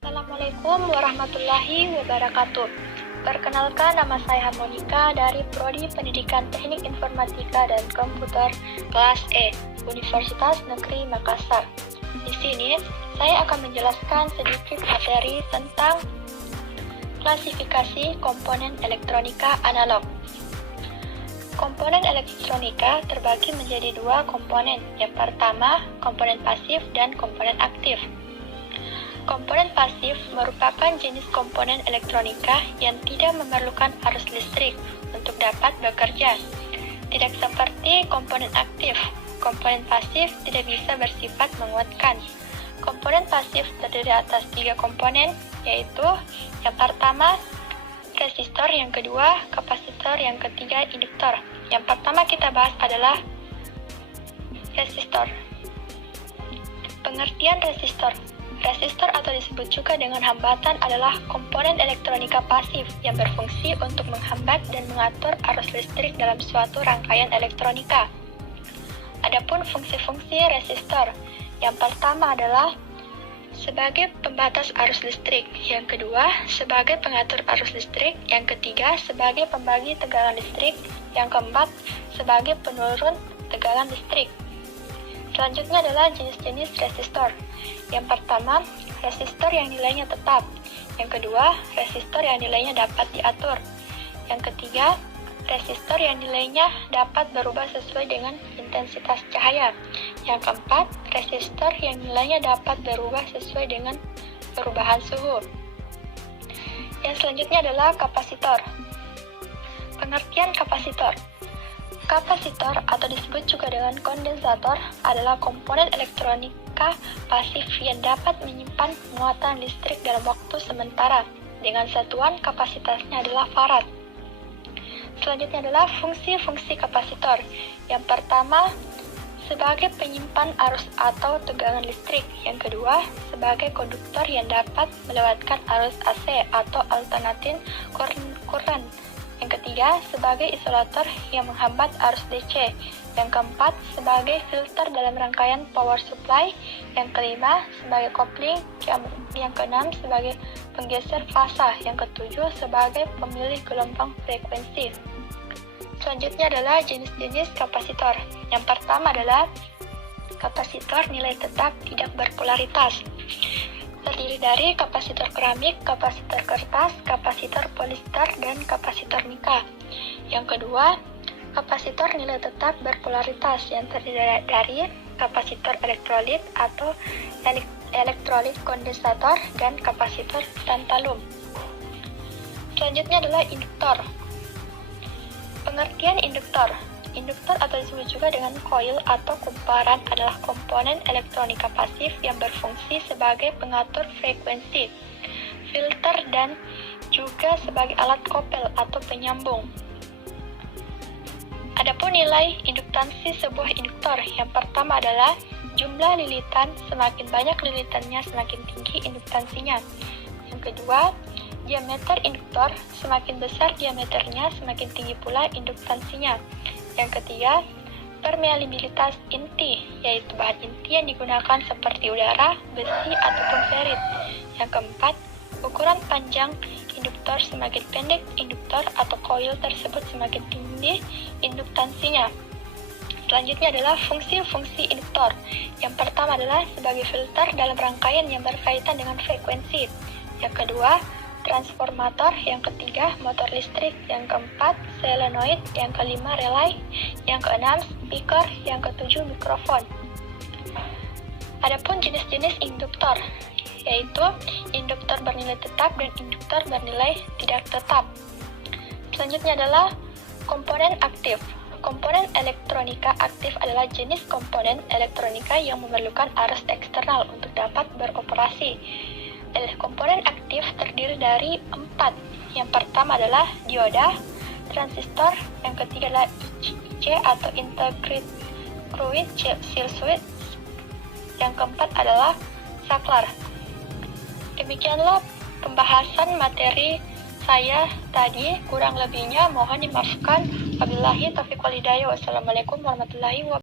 Assalamualaikum warahmatullahi wabarakatuh. Perkenalkan, nama saya Harmonika dari Prodi Pendidikan Teknik Informatika dan Komputer kelas E, Universitas Negeri Makassar. Di sini, saya akan menjelaskan sedikit materi tentang klasifikasi komponen elektronika analog. Komponen elektronika terbagi menjadi dua komponen. Yang pertama, komponen pasif dan komponen aktif. Komponen pasif merupakan jenis komponen elektronika yang tidak memerlukan arus listrik untuk dapat bekerja. Tidak seperti komponen aktif. Komponen pasif tidak bisa bersifat menguatkan. Komponen pasif terdiri atas tiga komponen, yaitu yang pertama, resistor, yang kedua, kapasitor, yang ketiga, induktor. Yang pertama kita bahas adalah resistor. Pengertian resistor. Resistor atau disebut juga dengan hambatan adalah komponen elektronika pasif yang berfungsi untuk menghambat dan mengatur arus listrik dalam suatu rangkaian elektronika. Adapun fungsi-fungsi resistor, yang pertama adalah sebagai pembatas arus listrik, yang kedua sebagai pengatur arus listrik, yang ketiga sebagai pembagi tegangan listrik, yang keempat sebagai penurun tegangan listrik. Selanjutnya adalah jenis-jenis resistor. Yang pertama, resistor yang nilainya tetap. Yang kedua, resistor yang nilainya dapat diatur. Yang ketiga, resistor yang nilainya dapat berubah sesuai dengan intensitas cahaya. Yang keempat, resistor yang nilainya dapat berubah sesuai dengan perubahan suhu. Yang selanjutnya adalah kapasitor. Pengertian kapasitor. Kapasitor atau disebut juga dengan kondensator adalah komponen elektronika pasif yang dapat menyimpan muatan listrik dalam waktu sementara dengan satuan kapasitasnya adalah farad. Selanjutnya adalah fungsi-fungsi kapasitor. Yang pertama, sebagai penyimpan arus atau tegangan listrik. Yang kedua, sebagai konduktor yang dapat melewatkan arus AC atau alternating current. Yang ketiga, sebagai isolator yang menghambat arus DC. Yang keempat, sebagai filter dalam rangkaian power supply. Yang kelima, sebagai kopling. Yang keenam, sebagai penggeser fasa. Yang ketujuh, sebagai pemilih gelombang frekuensi. Selanjutnya adalah jenis-jenis kapasitor. Yang pertama adalah kapasitor nilai tetap tidak berpolaritas. Terdiri dari kapasitor keramik, kapasitor kertas, kapasitor polister, dan kapasitor mika. Yang kedua, kapasitor nilai tetap berpolaritas yang terdiri dari kapasitor elektrolit atau elektrolit kondensator dan kapasitor tantalum. Selanjutnya adalah induktor. Pengertian induktor. Induktor atau disebut juga dengan koil atau kumparan adalah komponen elektronika pasif yang berfungsi sebagai pengatur frekuensi, filter, dan juga sebagai alat kopel atau penyambung. Adapun nilai induktansi sebuah induktor, yang pertama adalah jumlah lilitan, semakin banyak lilitannya semakin tinggi induktansinya. Yang kedua, diameter induktor, semakin besar diameternya semakin tinggi pula induktansinya. Yang ketiga, permeabilitas inti, yaitu bahan inti yang digunakan seperti udara, besi, ataupun ferit. Yang keempat, ukuran panjang induktor, semakin pendek induktor atau koil tersebut semakin tinggi induktansinya. Selanjutnya adalah fungsi-fungsi induktor. Yang pertama adalah sebagai filter dalam rangkaian yang berkaitan dengan frekuensi. Yang kedua, transformator. Yang ketiga, motor listrik. Yang keempat, solenoid. Yang kelima, relay. Yang keenam, speaker. Yang ketujuh, mikrofon. Adapun jenis-jenis induktor, yaitu induktor bernilai tetap dan induktor bernilai tidak tetap. Selanjutnya adalah komponen aktif. Komponen elektronika aktif adalah jenis komponen elektronika yang memerlukan arus eksternal untuk dapat beroperasi. Komponen aktif terdiri dari 4. Yang pertama adalah dioda, transistor, yang ketiga adalah IC atau integrated circuit, yang keempat adalah saklar. Demikianlah pembahasan materi saya tadi, kurang lebihnya mohon dimaafkan. Wabillahi taufiq wal hidayah. Wassalamualaikum warahmatullahi wabarakatuh.